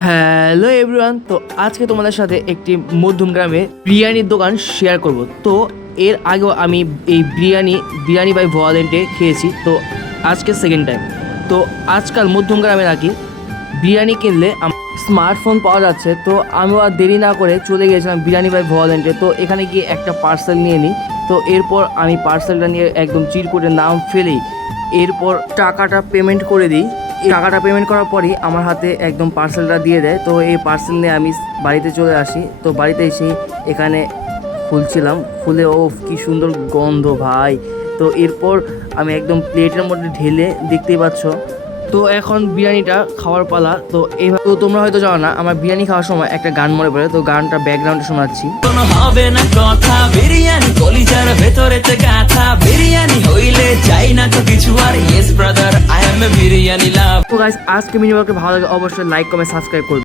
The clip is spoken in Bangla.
হ্যালো এভরিওয়ান, তো আজকে তোমাদের সাথে একটি মধ্যম গ্রামে বিরিয়ানির দোকান শেয়ার করব। তো এর আগেও আমি এই বিরিয়ানি বাই ভোয়ালেন্টে খেয়েছি, তো আজকে সেকেন্ড টাইম। তো আজকাল মধ্যম গ্রামে নাকি বিরিয়ানি কিনলে স্মার্টফোন পাওয়া যাচ্ছে। তো আমিও আর দেরি না করে চলে গিয়েছিলাম বিরিয়ানি বাই ভোয়ালেন্টে। তো এখানে গিয়ে একটা পার্সেল নিয়ে নিই। তো এরপর আমি পার্সেলটা নিয়ে একদম চিরকুটে নাম ফেলেই এরপর টাকাটা পেমেন্ট করে দিই। এই টাকাটা পেমেন্ট করার পরই আমার হাতে একদম পার্সেলটা দিয়ে দেয়। তো এই পার্সেল নিয়ে আমি বাড়িতে চলে আসি। তো বাড়িতে এসে এখানে খুলছিলাম, খুলে ও কি সুন্দর গন্ধ ভাই। তো এরপর আমি একদম প্লেটের মধ্যে ঢেলে, দেখতেই পাচ্ছ। তো এখন বিরিয়ানিটা খাওয়ার পালা। তো এইভাবে তো তোমরা হয়তো জানো না, আমার বিরিয়ানি খাওয়ার সময় একটা গান মনে পড়ে। তো গানটা ব্যাকগ্রাউন্ডে শোনাচ্ছি। কোনো হবে না কথা, বিরিয়ানি কলিজার ভেতরেতে গাথা, বিরিয়ানি হইলে চাই না তো কিছু আর। Yes brother, I M A biryani লাভ। তো গাইস, আজকে মিনিমামকে ভালো লাগে অবশ্যই লাইক কমেন্ট সাবস্ক্রাইব করবে।